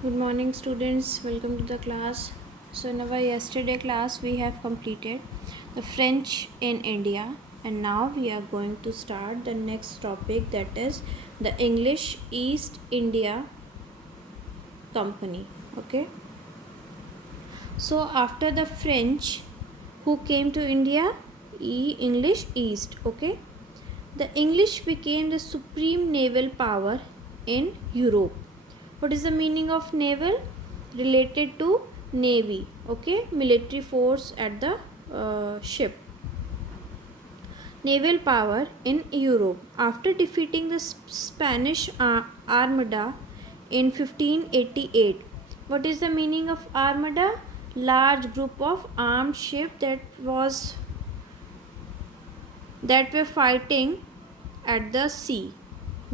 Good morning, students. Welcome to the class. So, in our yesterday class, we have completed the French in India, and now we are going to start the next topic, that is the English East India Company. Okay. So, after the French, who came to India? English East. Okay. The English became the supreme naval power in Europe. What is the meaning of naval? Related to navy. Okay, military force at the ship. Naval power in Europe. After defeating the Spanish Armada in 1588. What is the meaning of Armada? Large group of armed ships that were fighting at the sea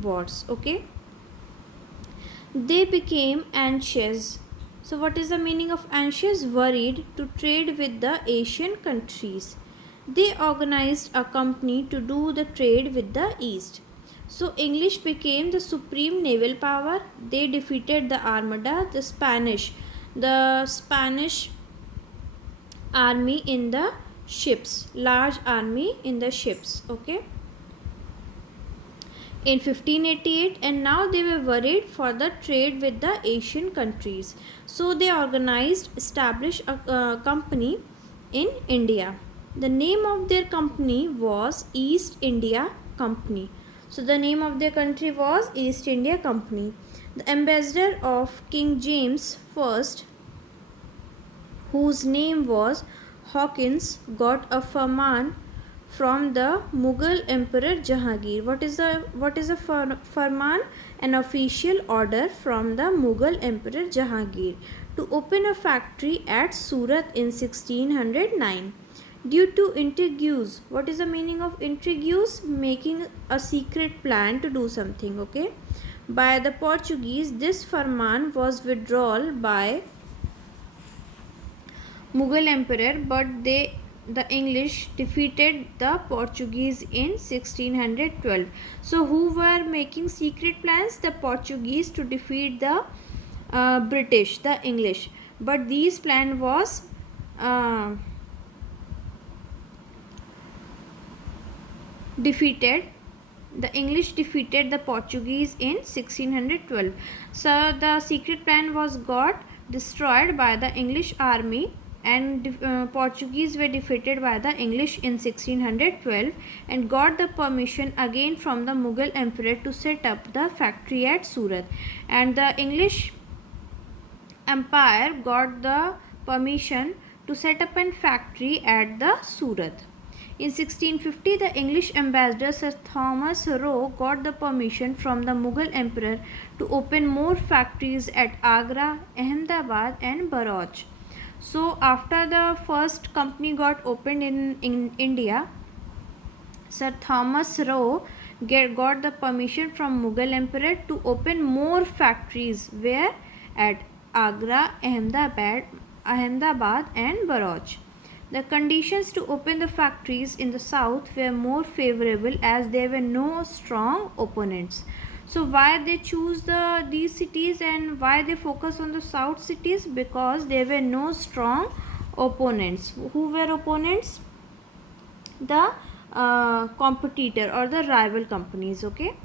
wars. Okay, they became anxious. So, what is the meaning of anxious? Worried to trade with the Asian countries. They organized a company to do the trade with the East. So, English became the supreme naval power. They defeated the Armada, the Spanish army in the ships, large army in the ships. Okay, in 1588, and now they were worried for the trade with the Asian countries. So they established a company in India. The name of their company was East India Company. So the name of their country was East India Company. The ambassador of King James I, whose name was Hawkins, got a farman from the Mughal Emperor Jahangir. What is a farman? An official order from the Mughal Emperor Jahangir to open a factory at Surat in 1609. Due to intrigues, what is the meaning of intrigues? Making a secret plan to do something. Okay, by the Portuguese, this farman was withdrawn by Mughal emperor, but the English defeated the Portuguese in 1612. So, who were making secret plans? The Portuguese to defeat the British, the English. But these plan was uh, defeated. The English defeated the Portuguese in 1612. So, the secret plan was got destroyed by the English army, and Portuguese were defeated by the English in 1612 and got the permission again from the Mughal emperor to set up the factory at Surat, and the English empire got the permission to set up a factory at the Surat. In 1650, the English ambassador Sir Thomas Roe got the permission from the Mughal emperor to open more factories at Agra, Ahmedabad and Bharuch. So, after the first company got opened in India, Sir Thomas Roe got the permission from Mughal emperor to open more factories where at Agra, Ahmedabad and Bharuch. The conditions to open the factories in the south were more favorable as there were no strong opponents. So why they choose these cities and why they focus on the south cities? Because there were no strong opponents. Who were opponents? The competitor or the rival companies. Okay,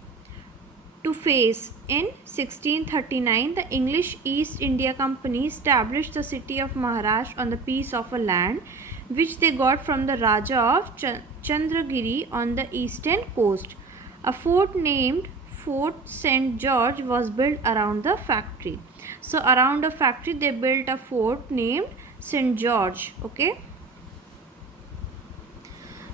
to face. In 1639, the English East India Company established the city of Maharashtra on the piece of a land which they got from the Raja of Chandragiri on the eastern coast. A fort named Fort St. George was built around the factory. So around the factory they built a fort named St. George. Okay.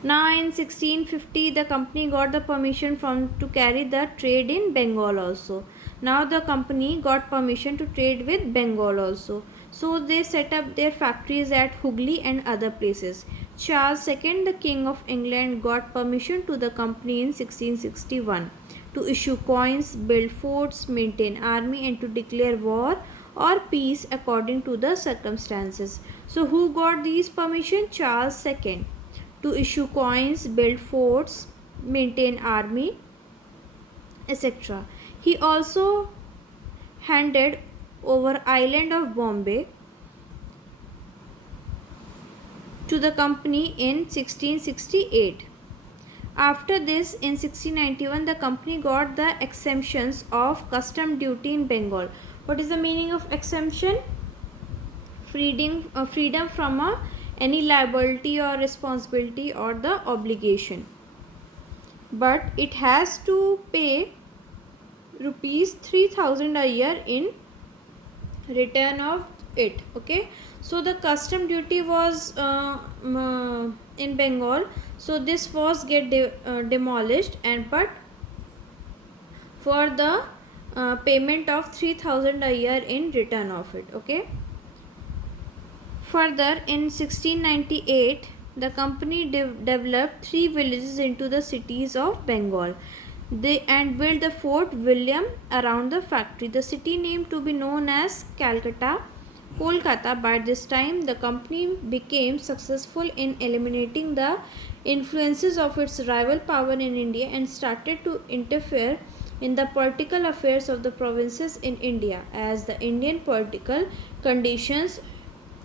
Now in 1650 the company got the permission to carry the trade in Bengal also. Now the company got permission to trade with Bengal also. So they set up their factories at Hooghly and other places. Charles II, the King of England, got permission to the company in 1661 to issue coins, build forts, maintain army and to declare war or peace according to the circumstances. So who got these permission? Charles II, to issue coins, build forts, maintain army, etc. He also handed over island of Bombay to the company in 1668. After this, in 1691, the company got the exemptions of custom duty in Bengal. What is the meaning of exemption? Freedom from any liability or responsibility or the obligation. But it has to pay rupees 3000 a year in return of it. Okay, so the custom duty was in Bengal, so this was demolished, and but for the payment of 3000 a year in return of it. Okay, further in 1698 the company developed 3 villages into the cities of Bengal. They and built the Fort William around the factory. The city name to be known as Kolkata. By this time, the company became successful in eliminating the influences of its rival power in India and started to interfere in the political affairs of the provinces in India, as the Indian political conditions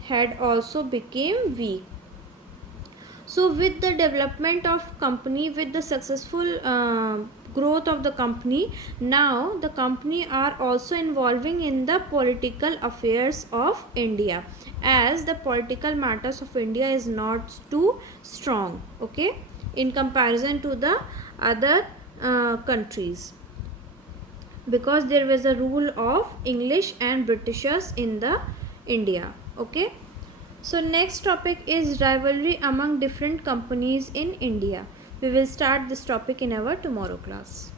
had also became weak. So with the development of company, with the successful growth of the company, now the company are also involving in the political affairs of India, as the political matters of India is not too strong, okay, in comparison to the other countries, because there was a rule of English and Britishers in the India. Okay, so next topic is rivalry among different companies in India. We will start this topic in our tomorrow class.